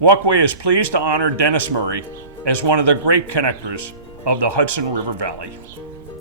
Walkway is pleased to honor Dennis Murray as one of the great connectors of the Hudson River Valley.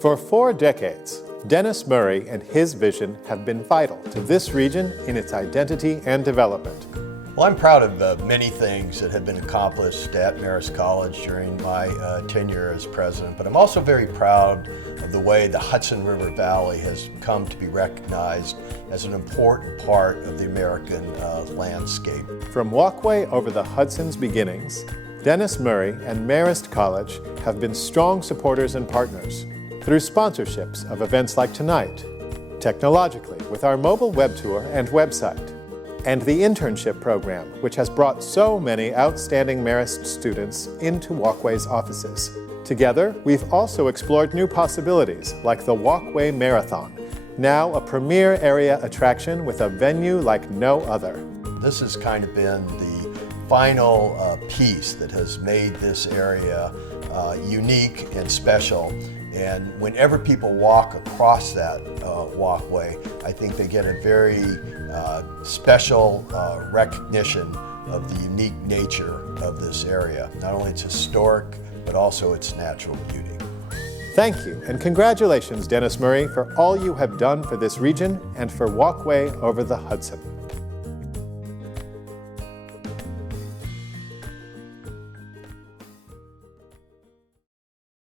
For 4 decades, Dennis Murray and his vision have been vital to this region in its identity and development. Well, I'm proud of the many things that have been accomplished at Marist College during my tenure as president, but I'm also very proud of the way the Hudson River Valley has come to be recognized as an important part of the American landscape. From Walkway over the Hudson's beginnings, Dennis Murray and Marist College have been strong supporters and partners through sponsorships of events like tonight, technologically with our mobile web tour and website, and the internship program, which has brought so many outstanding Marist students into Walkway's offices. Together, we've also explored new possibilities like the Walkway Marathon, now a premier area attraction with a venue like no other. This has kind of been the final piece that has made this area unique and special. And whenever people walk across that walkway, I think they get a very special recognition of the unique nature of this area. Not only its historic, but also its natural beauty. Thank you, and congratulations, Dennis Murray, for all you have done for this region and for Walkway over the Hudson.